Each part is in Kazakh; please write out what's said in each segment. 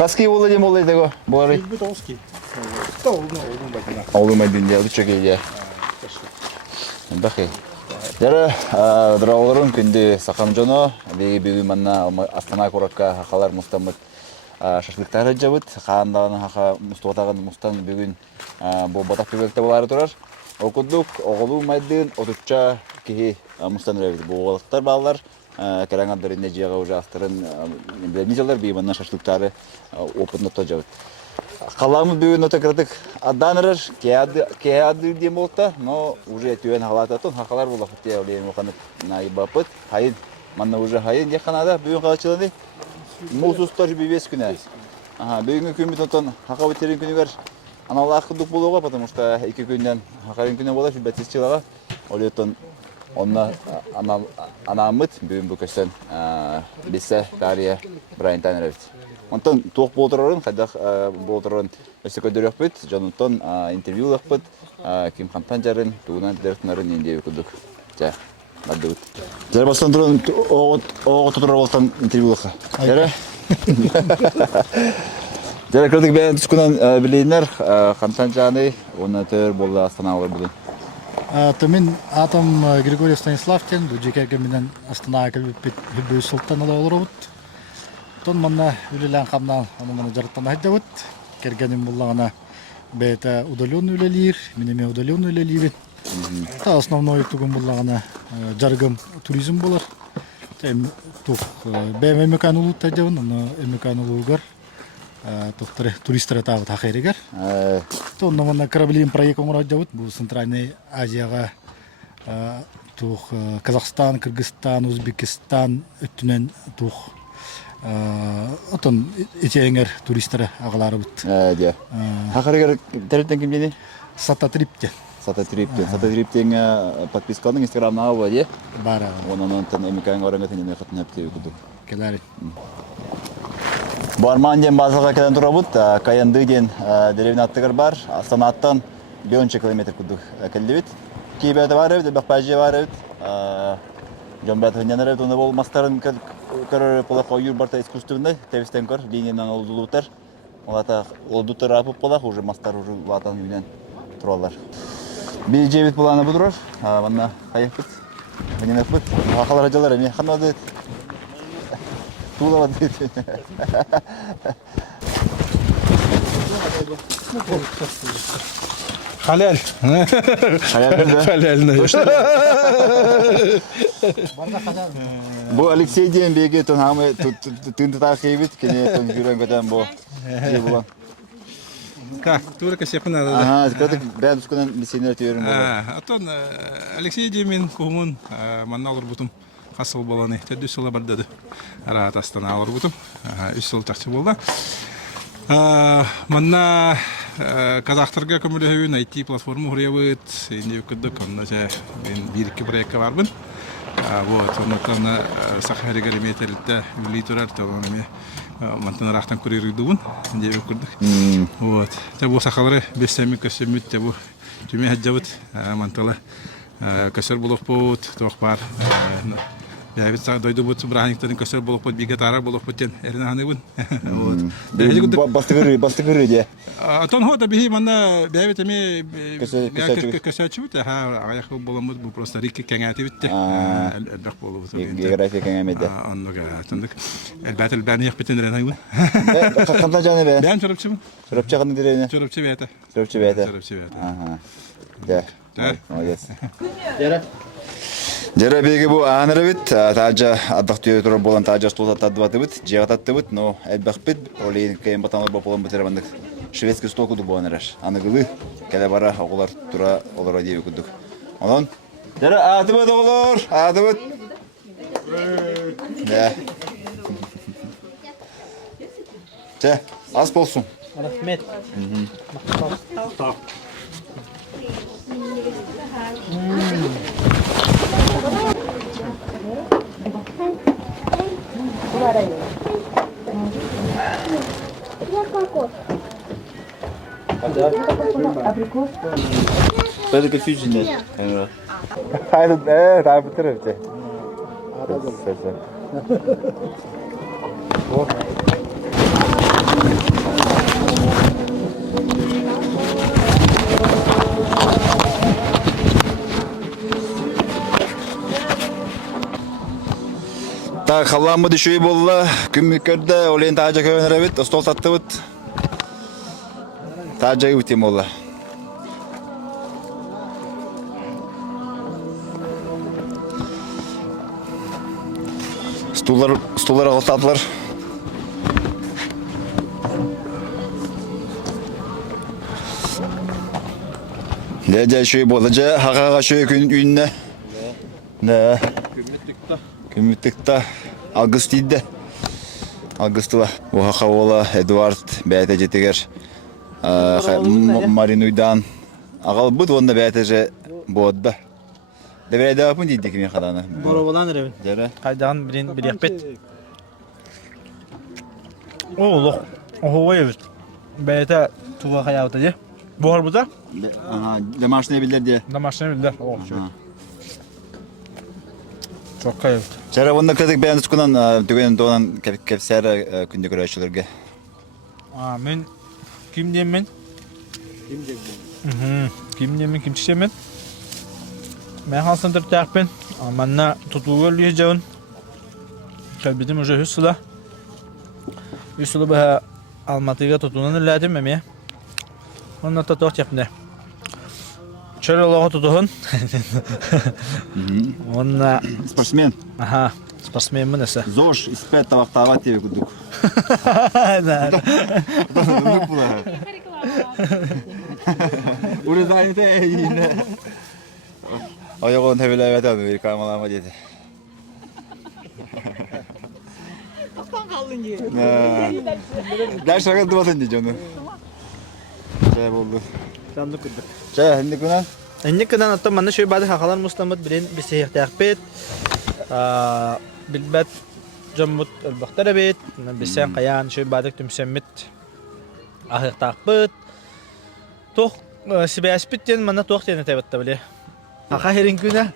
Хаски болы дем олай дего. Бары. Бит оски. Олдун байтына. Олы майдын я чөкейде. Бахи. Дәрі дырауылырын күнді сақам жоно, бейгі бейгі манна Астана Коракка хақалар мұстамыд шашлықтары жабыд. Қағандағын хақа мұстуғатағын мұстан бүгін бұл батақ бейгекті болары тұрар. Оқыдық, оғылу майдын, отуча кейі мұстан өрәбді. Бұл оғылықтар балалар, кәрәңадыр инде жиға уже астырын білмейзелер бейгі манна шашлықтары опытнотта жабыд. Қаламыз бүгін отакратық адданырыр, кеяды дем болта, но уже түйен халататын, хақалар бұл ақытте олейін оқанып найбапыт. Хайын, манна уже хайын яқанада бүгін қалачылады. Мұсыстар бейбес күні. Бүгінгі күн бітінтон хақа өтерін күні бар. Аналы ақыдық болуға, потому что 2 күнден хақарын күні бола, бәтес чылаға. Олейтон онна анамыт бүгін бұл көстен бесе тария Брайантан әрәбіт. Онтан тоқ болдырырын, қайдақ болдырырын өсі көдері өкпіт, жонуттан интервью өкпіт, Ким Хантан жарын, туғынан дәріктінарын ендей өкілдік. Жа, барды өт. Жары бастан тұрын оғы тұтыры болтан интервью өққа. Жары? Жары көрдік бәйін түскінен білейінер, Хантан жаны, оны төр болды Астана олар бұдың. Мен атам Григорий Станиславтен, бұл жекерге менен Астанаға кәлбет бүлбөй сұлттан олар бұд. Тон манна үлелән қамнан оның жарықтан әйді өт. Кергенім болағына бәйті удален үлелер, менеме удален үлелер. Та основной түгін болағына жарғым туризм болар. Бәйім әмекан ұлы тәдеуін, оны әмекан ұлығығар. Туристері тағы тақайрығар. Тон манна кораблиен проект оңыр әйді өт. Бұл Центральный Азияға Казахстан, Кыргызстан, Өзбекистан өттінен Отон итееңер туристері ағылары бұд. Дия. Хақарығар тәріптен кім дені? Сата Триптен. Сата Триптен подпискалының инстаграмна ава, де? Бара. Оның тән әмекайын орынға тәнені қытын әпте өкілді. Келәрі. Барман ден базылға кәден тұра бұд. Каянды ден деревін аттығыр бар. Астанаттан 5 километр күдік кәлді бет. Кейбәді бар өбді, бәқпәжі бар өбді. Жомбат хыняныр өбді, оны бол мастарын көрір полақ ойыр барта искусственный, тәвістен көр, линиядан олдулуттар. Олата олдуттар апып полақ, уже мастар уже ватан үйден тұралар. Бей жебет боланы бұдырар, манна қайық бұд, мінен өп бұд. Ақалар ажалар, мен қанма дөйт. Туылава дөйт. Халяль. Халяльный. Бұл Алексей ден беге тұн хамы тұнды тақы ебет, кене тұн жүрен көтен бұл. Как? Турка сепана да. Ага, кәдік бән түскінен бесенер түйерін болды. Атон Алексей демен көңін манна алыр бұтым қасыл боланы. Тәді үсілі бардады. Арат Астана алыр бұтым. Үсіл тақсы болды. Манна казахтарға көмілі IT платформа ғыревыд. Енді өкілдік, мен бір-2 проектқа барбын. Онықтарына сақарыға реметелітті үлі тұрар, мантана рақтан көрер үйдігін, деп өкілдік. Бұл сақалары 5-7 көсемет, бұл түме әджабыд, манталы көсер болып бұд, тоқ бар. Бәйбет дойды бұд, бірағаниқтарын көсер болып бұд, бейге тарар болып бұд, әрін ағаны бұд. Басты көрі де? Атон хода бихи манна бәйбет әме көсәчі бұд, ағаяқ боламыз, бұл просто рикки кәңәті бұдді, әлбәқ болу бұд. География кәңәмеді. Онныға атындық. Әлбәт әлбәні еқ бітін дәрен айбын. Қантан жаны бә? Бән чөріпчі бұд. Чөріпчі қанды дәрені? Чөріпчі бәйті. Чөріпчі бәйті? Чөріпчі бәйті. Да. Молодец. Жара беге бұл ағаныры бит, тажа аддақ түйе тұрар болан тажа столта тады баты бит, жеға таты бит, но әлбәқ бит, олейін кәйін батанлар боп олан бітер бандық шведский стол күдік болан әрәш. Анығылы, кәлі бара оғылар тұра оларға дейі күдік. Онан, жара аты бит оғылар, аты бит. Жа, аз болсын. Рахмет. Böyle confusion ya. Hayır, evet, abi bitirir ki. Так, халламы düşüy болла. Күммүккөрдө олен таажа көөнөрөбүт, стол саттыбыт. Таажа үтем болла. Стулар алсатылар. Леже шүй болла, же хагага шүй күн үйүнне. Да. Күмүттүктө алгыс тийди. Алгыстыла. Уха бола Эдуард бәйте жетегер. Маринуйдан. Агал бут онда бәйте же бодда. Дебеледе апын дейди кимен хаданы. Бора болан ребен. Жара. Кайдан bir yakpet. Oğlum. Oho evet. Beyte tuva hayatı diye. Bu harbuda. Aha, demaşne bildir diye. Damaşını bildiler. Oh çok. Çok kayıp. Жара онда кредит бәйән түскүнөн түгөнүн тоонан кепсәр күндө көрөчүлөргө. Men kim diyeyim ben? Kim diyeyim? Kim diyeyim kim çiçeğim? Ben halsın tırtaq ben. Amanna tutuğu liyeceğin. Kalbidim ucu hüsüla. Hüsüla bu Almatı'ya tutuğundan ilerledim mi ya? Onunla tutuğu yaptım. Şöyle Allah'a tutuğun. Onunla... Спортсмен. Aha. Sportsmen mi neyse? ЗОЖ испет табактаага тебе кудук. Урезайны тейне. Ayağın tebele evet abi bir kalmalama dedi. Kaptan kaldın diye. Ders şaka duvatın diye onu. Şey oldu. Sandı kırdı. Şey hindi kuna. Enne kadar hatta bana şöyle bazı hakalar muslamat bilen bir seyir takpet. Bilbet Jammut el-Bakhtar bit. Bisan kayan şöyle bazı tümsemmet. Ahir takpet. Toh sibiyas bitten bana toh tane tebette bile. Haka herin güne.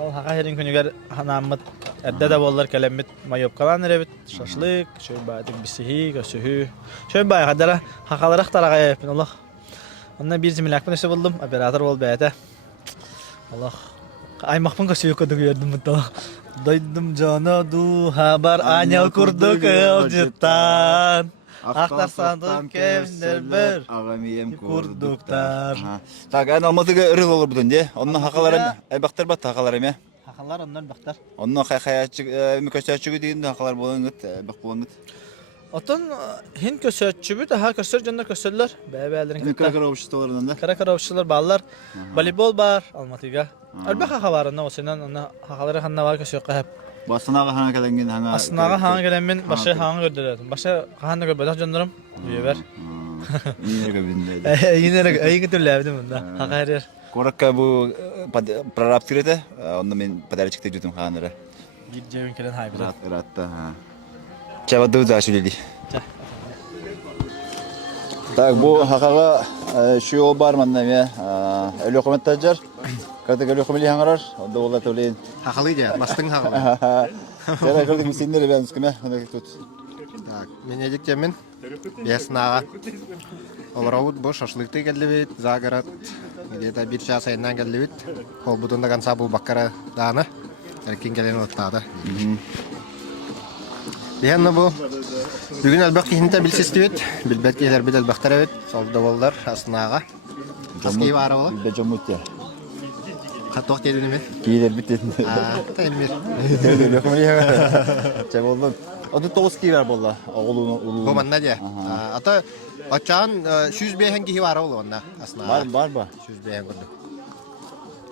Al haka herin güne gar hanamat edde de bollar kalamet mayop kalan rebit. Şaşlık şöyle bazı bir sihi gösühü. Şöyle bazı kadar hakalar aktara yapın Allah. Ondan bir zimilaktan işte buldum. Operator ol beyte. Allah. Ay mahpun kasıyor koduk gördüm mutlu. Daydım cana du haber anyal kurduk elcitan. Aktar sandık kevler bir. Ağamiyem Kurduklar. Tak en Almatı'ga ırıl olur budun diye. Onun hakaların baktar bat hakalarım ya. Hakalar onlar baktar. Onun hayatçı mükasserçi dediğinde hakalar bulanıt bak bulanıt. Otun hin kösötçübü daha kösör canlar kösörler. Bebelerin Kara kıtta. kara avuştularından da. Kara kara avuşçular ballar. Voleybol bar Almatı'ga. Albek haka var onda o senin ona hakaları hanna var kösör hep. Basınağa hana kalengin hana. Aslında hangi gelen ben başa hangi gördüler. Başa hangi gördüler canlarım. Üyever. Yine göbindeydi. Yine ayı götürlerdim bunda. Haka her yer. Korakka bu prarap tirete. Onda men padar çıktı jutum hanara. Gideceğim kelen haybir. Rahatta ha. Çabadu da şöyle. Так, bu hakaga şu yol var manam ya. Ölü komentajlar. Katık ölü komeli hangarar. Onda ola toleyin. Hakalı diye, bastın hakalı. Jara gördük misinleri ben sıkıma. Onda tut. Так, мен edikçemin Беснаға. Оларауыт бұл шашлықты келдібет, Загород. Где-то bir час айынан келдібет. Ол бұтында қанса бұл баққара даны. Әркен келен оттады. Бейінні бұл. Бүгін әлбақ кейінті білсесті бет. Білбет кейлер бет әлбақтар бет. Солды болдар Асынаға. Аскей бары болы. Bilbe camut ya. Қаттоқ дедін мен. Giyiler bitetin. Тәймер. Ölü komeli hangarar. Çab oldu. Adı toğuz ki ver bolla. Oğlunu. Бұл манна де. Ата Açağın 100 beyhen kihi var oğlu onda Asınaға. Var. 100 beyhen gördü.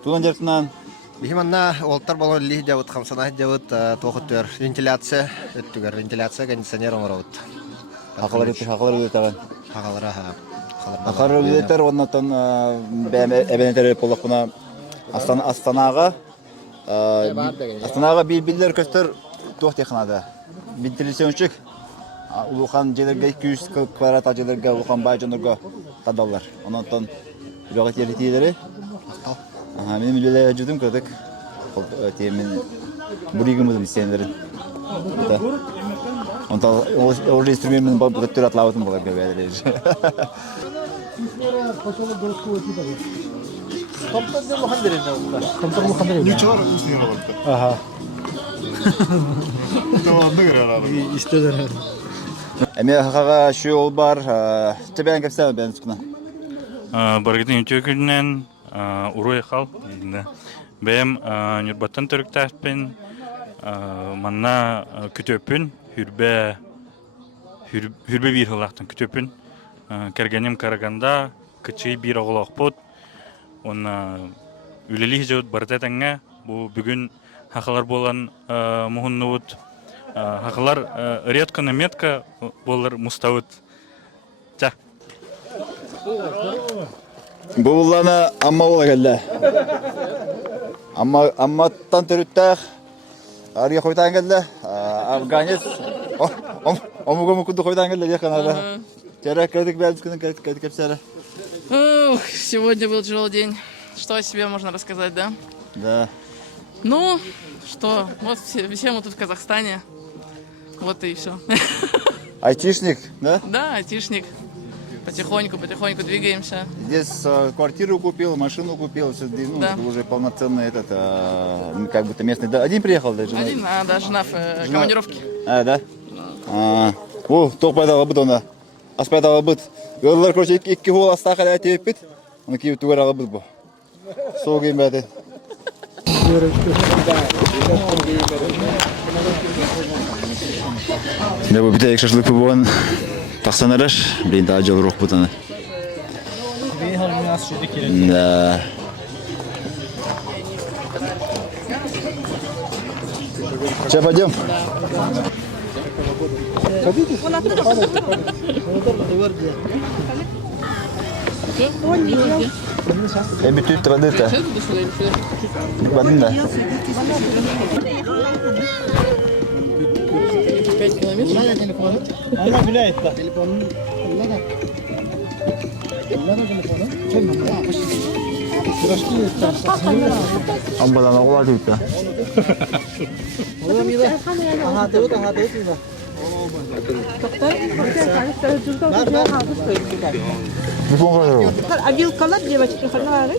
Tulan jartından. Бихим анна олтар болон лih жабыт хамсана жабыт тоохуттөр вентиляция өттүгөр вентиляция кондиционер оңоробут. Hakalar ödetegen. Хагалара ха. Hakalar ödeter ondan ebeneter polak buna Astana'ga Astana'ga biller köster toht yakınada. Ventilasyon çık. Ulukan jelerge 200 kvadrat jelerge ulukan bayjonlarga kadallar. Ondan birazcık yeritileri. Aha, benim öyle acıdım kadar. Temin burigimizin isteyenlerin. Ondan orada istememin bu kadar atlavatım bu kadar böyle. Komptan ne muhan derine oldu. Komptan muhan derine. Ничего, вкусный Aha. İstediler. Эме хага шул бар. Тебен кепсә бен скуна. Баргытын төкүннән уруй хал. Бем нюрбаттан төрктәппен. Манна күтөпүн хүрбе бир хылактан күтөпүн. Кергенем караганда кычый бир оглак бот. Онна үлели жот бартатаңга бу бүгүн хакалар болан мухуннут. Хакалар редко наметка болар муставыт. Ча. Буллана амма була келде. Амматтан төрүттәк. Арга койдан келде. Афганец. Омугому куду койдан келде яканада. Терек кредит бәлскүнен кредит кепсәле. Сегодня был тяжелый день. Что о себе можно рассказать, да? Да. Ну, что, вот все мы тут в Казахстане. Вот и все. Айтишник, да? Да, айтишник. Потихоньку двигаемся. Здесь квартиру купил, машину купил, все, ну, Да. уже полноценный этот, как будто местный. Да, один приехал даже. Один, да, жена в командировке. Да? О, тоқ пайдалы бұд оны. Ас пайдалы бұд. Олар, короче, екі қол астақы әтеп бит. Оны кейбі түгер алы бұд бұл. Сол кейін бәді. Да, бұл бітәйік шашлық болған. Тақсан араш, блин, да, жол роқ бұд оны. Да. Че, пойдем? Битүүт традыта. Бадында. 5 километров. Она гуляет да. Амбадан оғла дейті. Телефон қойыр ол. А вилкалар девочки ходили?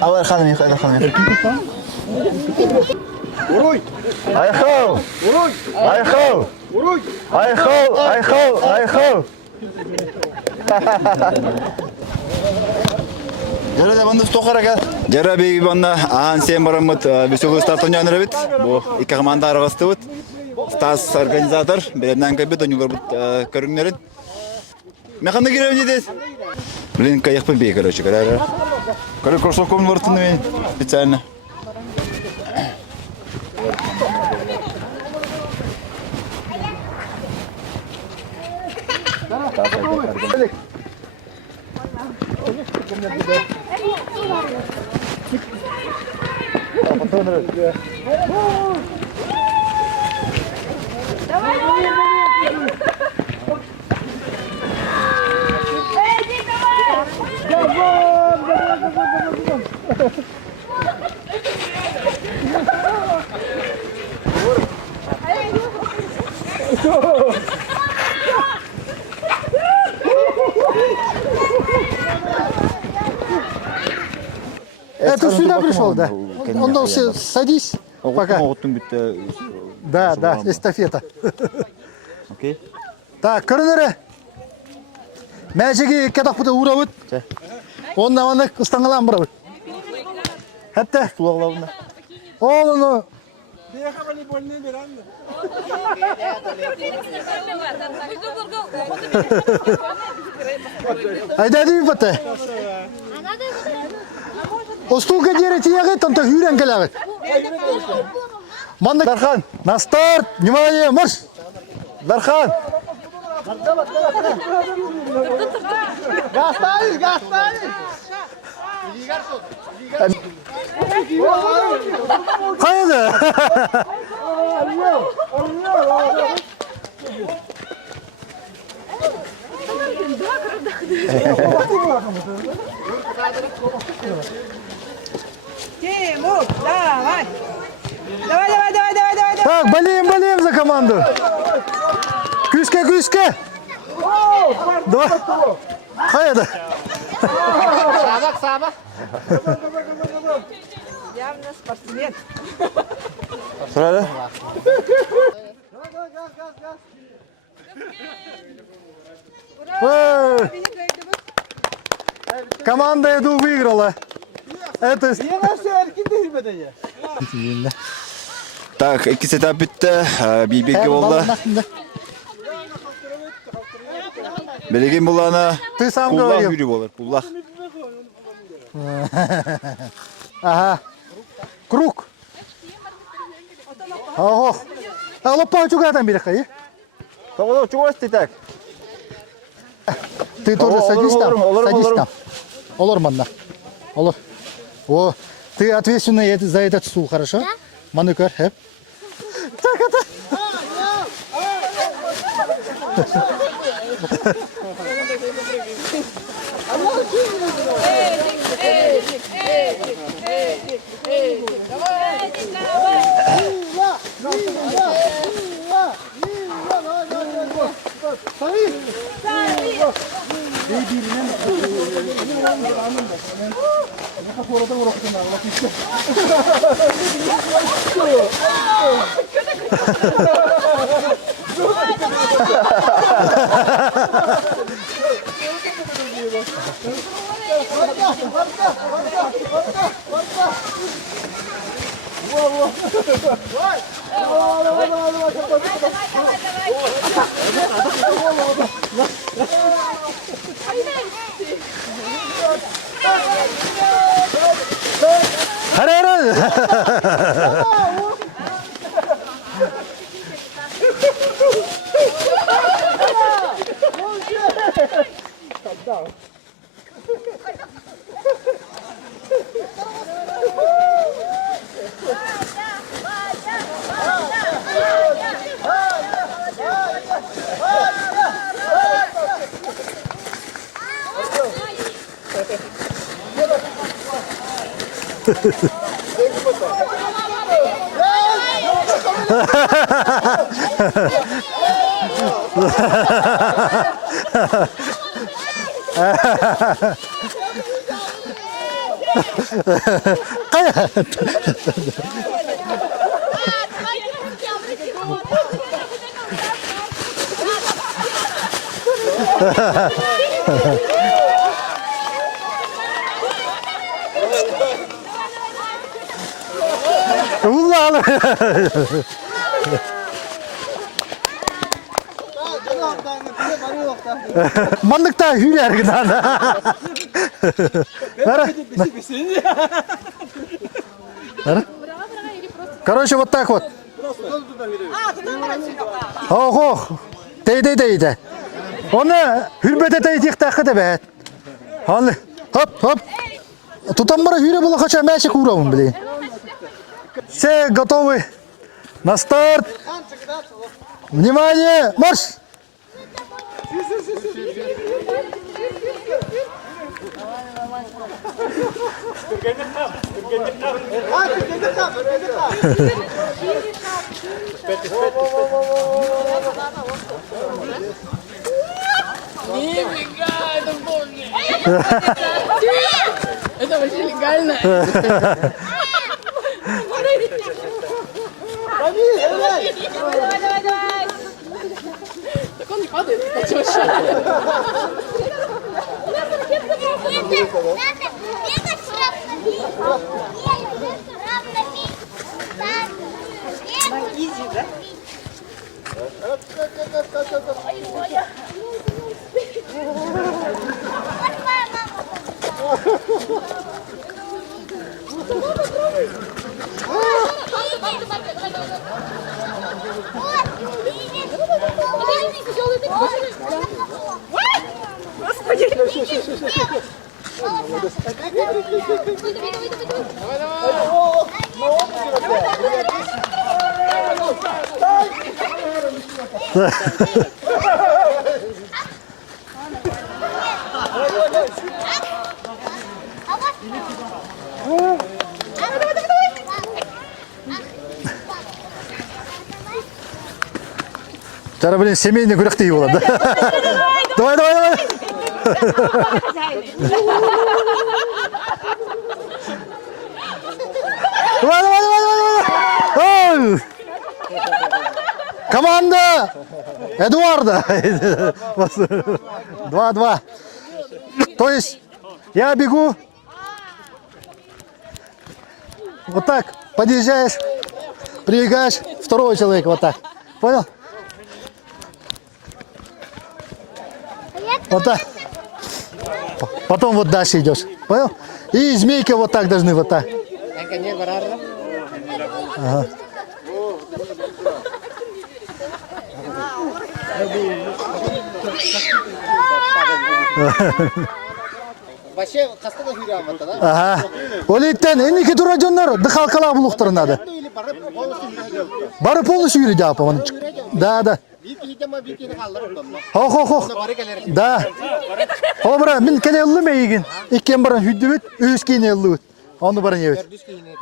Алар ханым, алар ханым. Айхау! Айхау! Айхау! Жара да банда стохара ка. Жара беги банда аан сен барамыт веселый старт ойнаныр бит. Бу эки команда аргасты бит. Стас организатор, беренен кебет ойнугар бит көрүңнөрүн. Мен кандай керем дедес? Блин, каяк бей, короче, короче. Короче, кроссовком выртыны мен специально. Это сюда пришел, да? Он все, садись. Пока. Да, эстафета. Окей. Так, көрінері. Мәжеге кетақ бұды ұра өт. Онын аманы ұстаңылан бұра өт. Әтті. Сулағылауында. Ол оны. Айда дейін бұтты. Остуға дері тияғы, тамта үйрен кәләғы. Мандық. Дархан, на старт, внимание, марш! Дархан! Қайда? Тимур, давай. Давай. Так, болеем за команду. Күшке. Давай. Қайда? Сабақ. Явно спортсмен. Сұрады? Команда Эду выиграла. Это... Так, 2 сетап бітті. Бейбекке болды. Белеген боланы Ты сам куллах говорил. үйрі болыр. Куллах. Ага. Круг. Ого. Лопа чугатан бери қай. Тоғылы чуғасты так. Ты тоже садись там. Олар. Садись там. Олар манда. Олар. О, ты ответственный за этот стул, хорошо? Да. Манукер, хэп. Так это. Мандыкта хүләр генә. Короче, вот так вот. Ого. Тейде. Оны хүрбәтә тәйтик тәхәдә бәт. Ханы. Хоп. Тутам бара хүлә була кача мәче курамын биле. Все готовы. На старт. Внимание, марш! Это вообще легально. Так он не падает, кстати, вообще. Изи, да? Вот, Жара, блин, семейный күрек дейі болады. Давай, давай, давай. Давай, давай, давай, давай. Ой! Команда Эдуарда. 2-2. То есть я бегу. Вот так. Подъезжаешь. Прибегаешь. Второго человека вот так. Понял? Вот так. Потом вот дальше идешь. Понял? И змейка вот так должны вот так. Ага. Вообще, кастада жүрем да? Ага. Олеттен энеке тура жоннор дыхалкала булуктар надо. Бары полностью үйрөдү апа оны. Да, да. Хо. Да. Обра, мен келе ылым ейген. Иккен баран хүддүбүт, өскене ылыбыт. Оны баран ебит.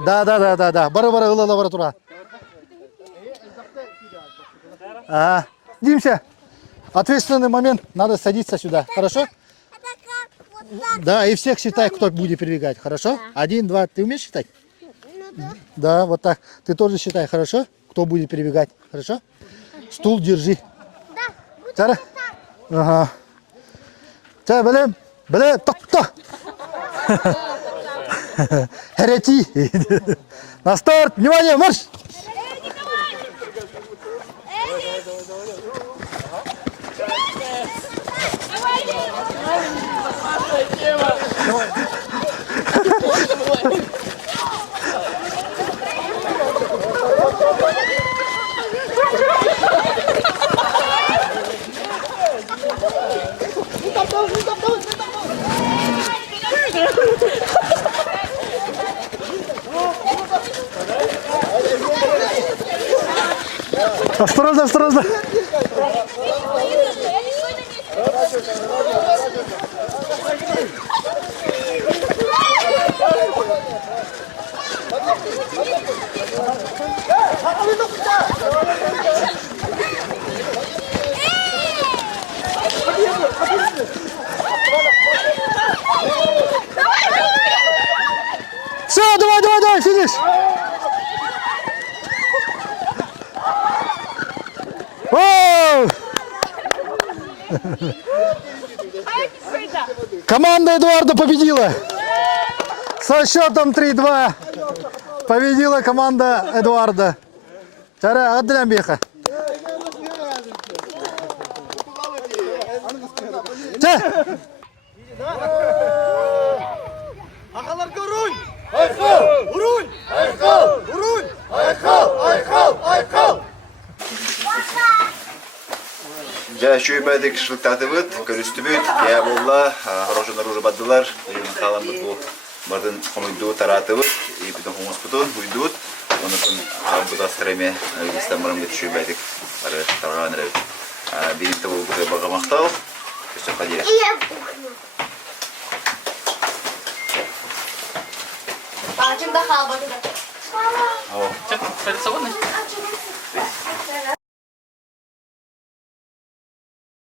Да. Бары ылала бара тура. Ага. Димся. Ответственный момент, надо садиться сюда. Хорошо? Да, и всех считай, кто будет перебегать. Хорошо? 1, 2. Ты умеешь считать? Да, вот так. Ты тоже считай, хорошо? Кто будет перебегать? Хорошо? Стул держи. Чара? Ага. Ча, білем. Тоқта. Херети. На старт. Внимание, марш! Осторожно. Все, давай, финиш. Оу! Команда Эдуарда победила. Со счетом 3-2 победила команда Эдуарда. Чара, отделяем беха. Я еще и бәдік шылықтаты бұд, көрісті бұд, я болла, хороший наружу баддылар, қалам бұд бұл бардың қомыйду тараты бұд, и бүтін қомыс бұтын, бұйдуд, оны күн қалам бұд астыреме, үлістен бұрын бұд еще и бәдік бары тараған рәуд. Берімті бұл бұд баға мақтау, көсті қадирек. Бачым да қалбады да. Чек, перед собой?